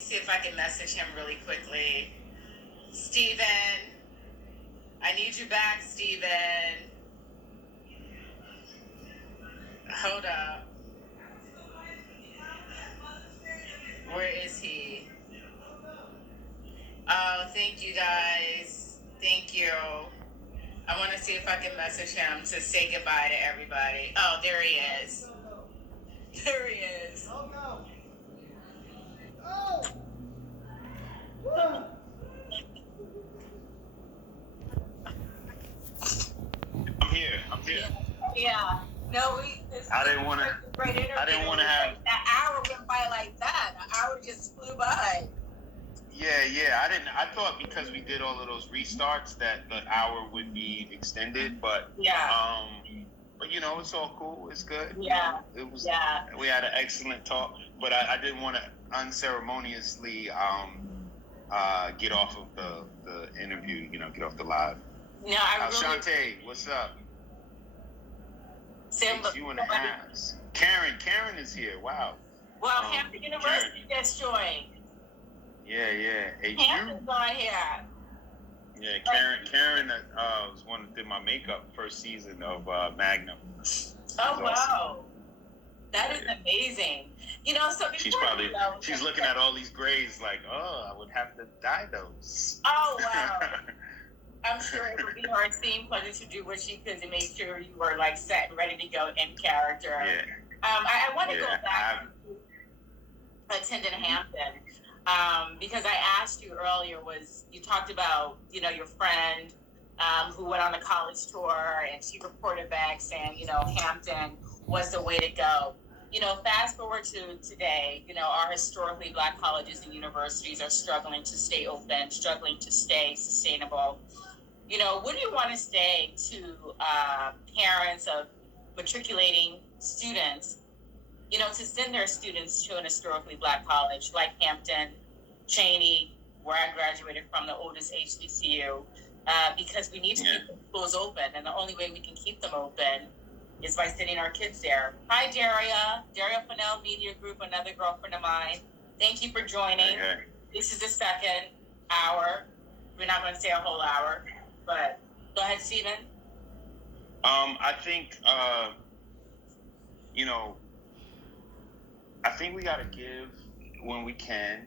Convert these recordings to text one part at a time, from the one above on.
See if I can message him really quickly. Steven, I need you back, Steven. Hold up. Where is he? Oh, thank you guys. Thank you. I want to see if I can message him to say goodbye to everybody. Oh, there he is. There he is. Oh no. Oh. I'm here. I'm here. Yeah. No, I didn't want to. Great interview. I didn't want to have. Like, that hour went by like that. An hour just flew by. Yeah. I didn't. I thought because we did all of those restarts that the hour would be extended, but Yeah. But you know, it's all cool. It's good. Yeah. It was. Yeah. We had an excellent talk, but I didn't want to unceremoniously get off of the interview. You know, get off the live. No, I really. Shantae, what's up? Sam, It's you in the house. Karen is here. Wow. Well, Hampton University just joined. Yeah. Hampton's on here. Yeah, Karen was one that did my makeup first season of Magnum. Oh, wow. That is amazing. You know, so she's looking at all these grays like, oh, I would have to dye those. Oh, wow. I'm sure it would be her esteemed pleasure to do what she could to make sure you were like set and ready to go in character. Yeah. I want to go back to attending Hampton because I asked you earlier you talked about, you know, your friend who went on a college tour and she reported back saying, you know, Hampton was the way to go. You know, fast forward to today, you know, our historically Black colleges and universities are struggling to stay open, struggling to stay sustainable. You know, what do you want to say to parents of matriculating students, you know, to send their students to an historically Black college like Hampton, Cheney, where I graduated from, the oldest HBCU, because we need to keep the schools open, and the only way we can keep them open is by sending our kids there. Hi, Daria Fennell Media Group, another girlfriend of mine. Thank you for joining. Okay. This is the second hour. We're not going to say a whole hour, but go ahead, Steven. I think, you know, I think we got to give when we can.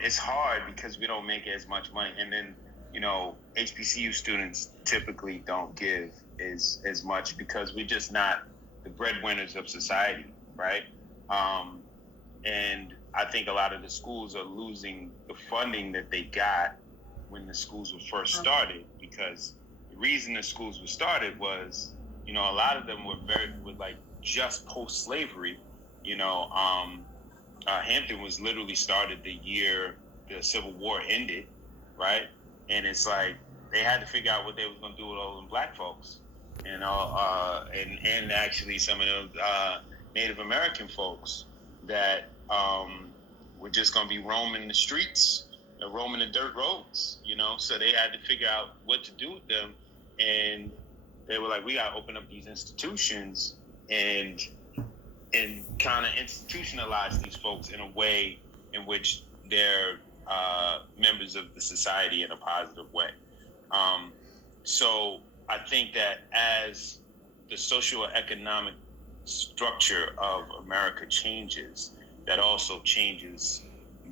It's hard because we don't make as much money. And then, you know, HBCU students typically don't give as much because we're just not the breadwinners of society, right? And I think a lot of the schools are losing the funding that they got when the schools were first started, because the reason the schools were started was, you know, a lot of them were like just post-slavery. You know, Hampton was literally started the year the Civil War ended, right? And it's like they had to figure out what they was going to do with all them Black folks, you know, and actually some of the Native American folks that were just going to be roaming the streets, roaming the dirt roads, you know. So they had to figure out what to do with them, and they were like, we got to open up these institutions and kind of institutionalize these folks in a way in which they're members of the society in a positive way. So I think that as the socioeconomic structure of America changes, that also changes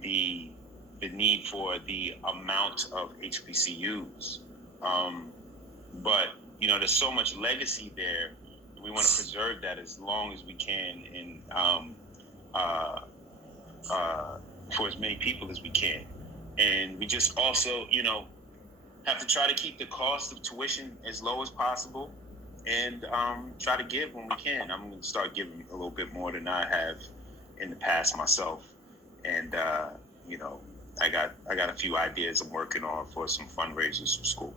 the need for the amount of HBCUs. But, you know, there's so much legacy there. We want to preserve that as long as we can, and for as many people as we can. And we just also, you know, have to try to keep the cost of tuition as low as possible, and try to give when we can. I'm going to start giving a little bit more than I have in the past myself. And you know, I got a few ideas I'm working on for some fundraisers for school.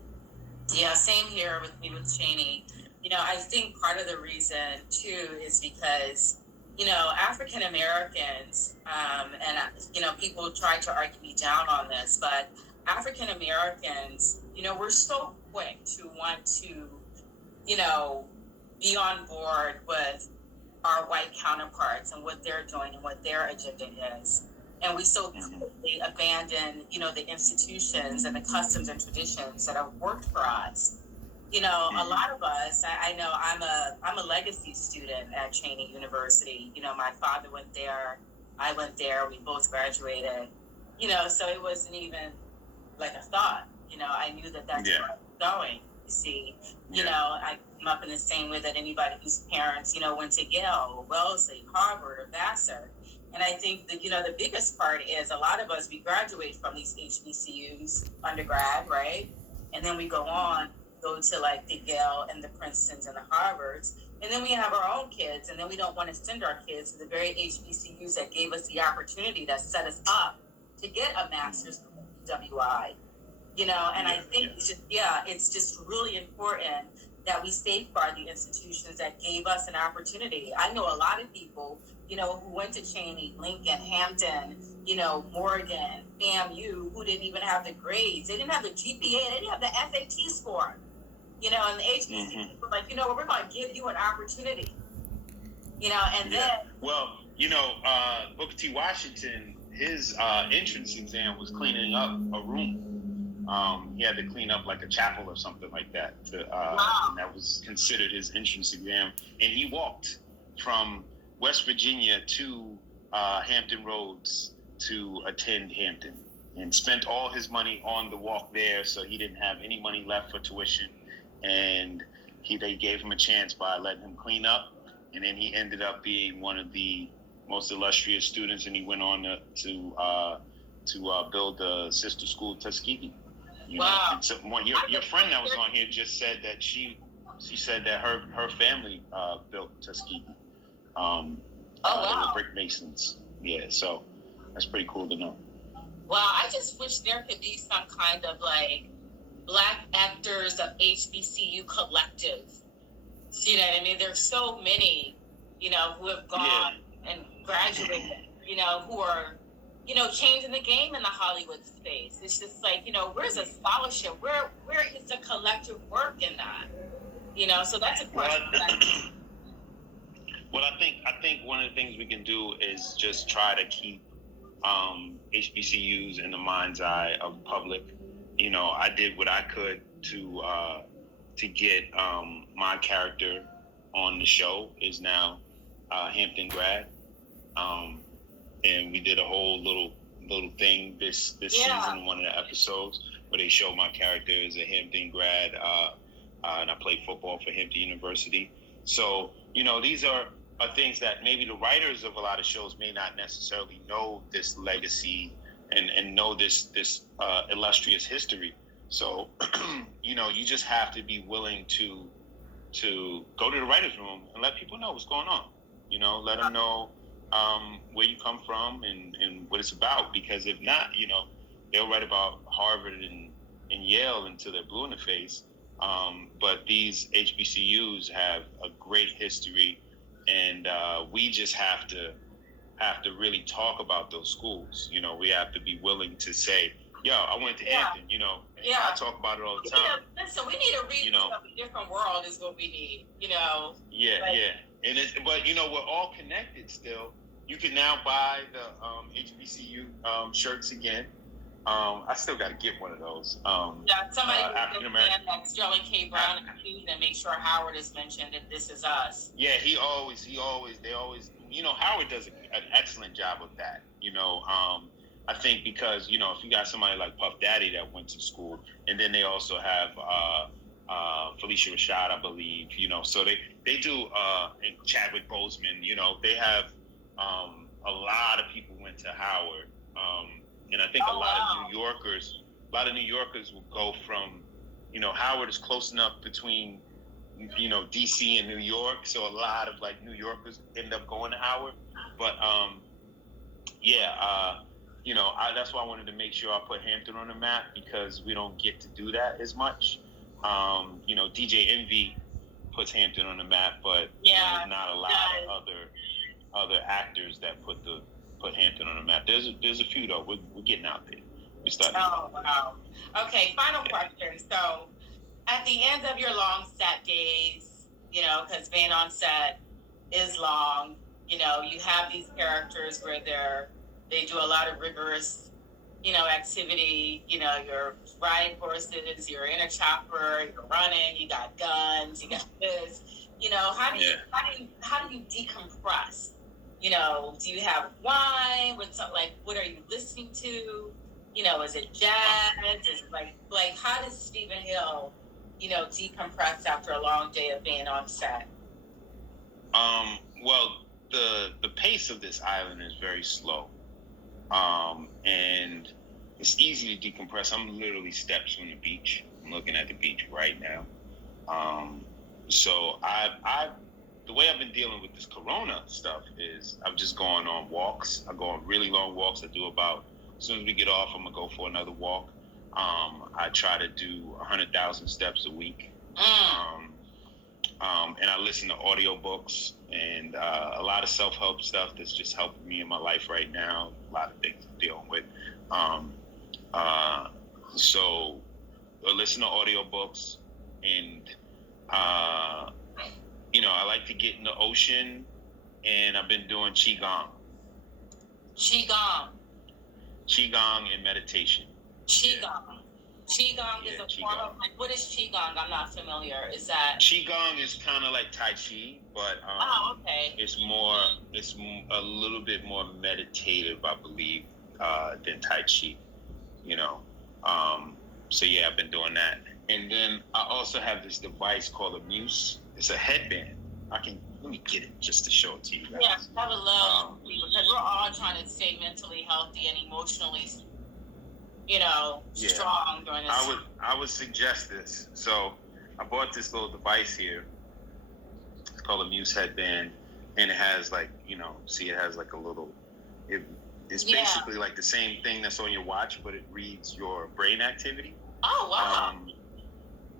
Yeah, same here with me with Cheney. You know, I think part of the reason too is because, you know, African Americans, and you know, people try to argue me down on this, but African Americans, you know, we're so quick to want to, you know, be on board with our white counterparts and what they're doing and what their agenda is. And we so quickly abandon, the institutions and the customs and traditions that have worked for us. A lot of us, I know I'm a legacy student at Cheyney University. My father went there, I went there, we both graduated, so it wasn't even like a thought. I knew that that's where I was going. You see, I came up in the same way that anybody whose parents, went to Yale, or Wellesley, Harvard, or Vassar. And I think that, the biggest part is a lot of us, we graduate from these HBCUs undergrad, right? And then we go to like the Yale and the Princetons and the Harvards. And then we have our own kids, and then we don't want to send our kids to the very HBCUs that gave us the opportunity, that set us up to get a master's from WI. And I think it's just really important that we safeguard the institutions that gave us an opportunity. I know a lot of people, who went to Cheyney, Lincoln, Hampton, Morgan, FAMU, who didn't even have the grades. They didn't have the GPA, they didn't have the SAT score. And the HBCUs were like, we're going to give you an opportunity. Well, Booker T. Washington, his entrance exam was cleaning up a room. He had to clean up like a chapel or something like that. And that was considered his entrance exam. And he walked from West Virginia to Hampton Roads to attend Hampton, and spent all his money on the walk there. So he didn't have any money left for tuition. And they gave him a chance by letting him clean up. And then he ended up being one of the most illustrious students. And he went on to build the sister school, Tuskegee. Wow. And so your friend that was on here just said that she said that her family built Tuskegee. They were brick masons. Yeah, so that's pretty cool to know. Well, I just wish there could be some kind of like Black Actors of HBCU collective. You know what I mean? There's so many, who have gone and graduated, who are changing the game in the Hollywood space. It's just like, where's a scholarship? Where is the collective work in that? So that's a question. Well, I think one of the things we can do is just try to keep HBCUs in the mind's eye of the public. I did what I could to get my character on the show, is now Hampton grad. And we did a whole little thing this season, one of the episodes, where they showed my character as a Hampton grad, and I played football for Hampton University. So, these are things that maybe the writers of a lot of shows may not necessarily know this legacy and know this illustrious history. So, you just have to be willing to go to the writer's room and let people know what's going on. Let them know where you come from and what it's about. Because if not, they'll write about Harvard and Yale until they're blue in the face. But these HBCUs have a great history, and we just have to really talk about those schools. We have to be willing to say, yo, I went to Hampton, I talk about it all the time. Listen, we need a read of a different world is what we need, Yeah. And but we're all connected still. You can now buy the HBCU shirts again. I still got to get one of those. Somebody African American. Like Sterling K. Brown and make sure Howard is mentioned if this is us. Yeah, they always, Howard does an excellent job of that. I think because, if you got somebody like Puff Daddy that went to school, and then they also have Felicia Rashad, I believe, so they do, and Chadwick Boseman, they have a lot of people went to Howard. And I think a lot of New Yorkers will go from, Howard is close enough between, DC and New York. So a lot of like New Yorkers end up going to Howard. But, that's why I wanted to make sure I put Hampton on the map, because we don't get to do that as much. DJ Envy puts Hampton on the map, but there's not a lot of other actors that put Hampton on the map. There's a few though. We're getting out there. We're starting. Oh wow. Okay, final question. So, at the end of your long set days, because being on set, is long. You know, you have these characters where they do a lot of rigorous, activity. You know, you're riding horses, you're in a chopper, you're running, you got guns, you got this. You know, how do you decompress? You know, do you have wine? What are you listening to? You know, is it jazz? Is it like how does Stephen Hill, decompress after a long day of being on set? Well, the pace of this island is very slow, and it's easy to decompress. I'm literally steps from the beach. I'm looking at the beach right now. So the way I've been dealing with this Corona stuff is I'm just going on walks. I go on really long walks. I do about, as soon as we get off, I'm gonna go for another walk. I try to do 100,000 steps a week. And I listen to audiobooks and a lot of self-help stuff that's just helping me in my life right now. A lot of things I'm dealing with. So I listen to audiobooks and, I like to get in the ocean, and I've been doing Qigong. Qigong And meditation. Qigong. Qigong is a form of, what is Qigong? I'm not familiar. Is that Qigong is kind of like Tai Chi, but okay. It's a little bit more meditative, I believe, than Tai Chi. So yeah, I've been doing that, and then I also have this device called a Muse. It's a headband. Let me get it just to show it to you guys. Yeah, I would love because we're all trying to stay mentally healthy and emotionally, strong during this. I would suggest this. So I bought this little device here. It's called a Muse headband, and it has it has like a little. It's basically like the same thing that's on your watch, but it reads your brain activity. Oh wow!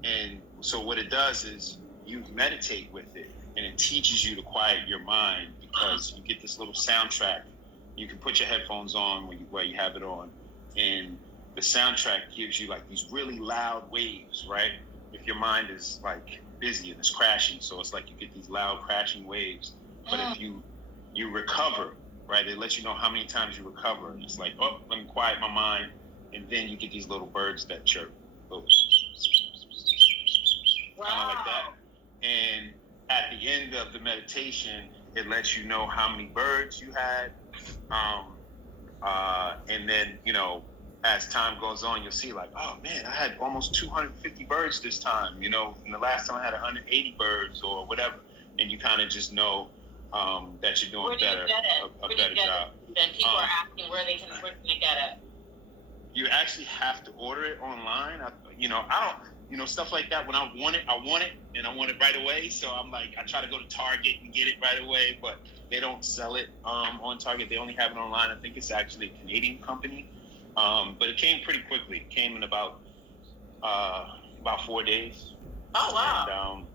And so what it does is you meditate with it, and it teaches you to quiet your mind because you get this little soundtrack. You can put your headphones on where you have it on, and the soundtrack gives you like these really loud waves, right? If your mind is like busy and it's crashing, so it's like you get these loud crashing waves. But if you recover, right, it lets you know how many times you recover. And it's like, oh, let me quiet my mind, and then you get these little birds that chirp, kind of like that. And at the end of the meditation, it lets you know how many birds you had. And then, as time goes on, you'll see like, oh man, I had almost 250 birds this time, and the last time I had 180 birds or whatever. And you kind of just know that you're doing a better job. Then people are asking where can they get it? You actually have to order it online. I don't, stuff like that. When I want it, and I want it right away. So I'm like, I try to go to Target and get it right away, but they don't sell it on Target. They only have it online. I think it's actually a Canadian company. But it came pretty quickly. It came in about 4 days. Oh wow! And,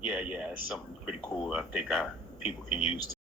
yeah, it's something pretty cool. I think people can use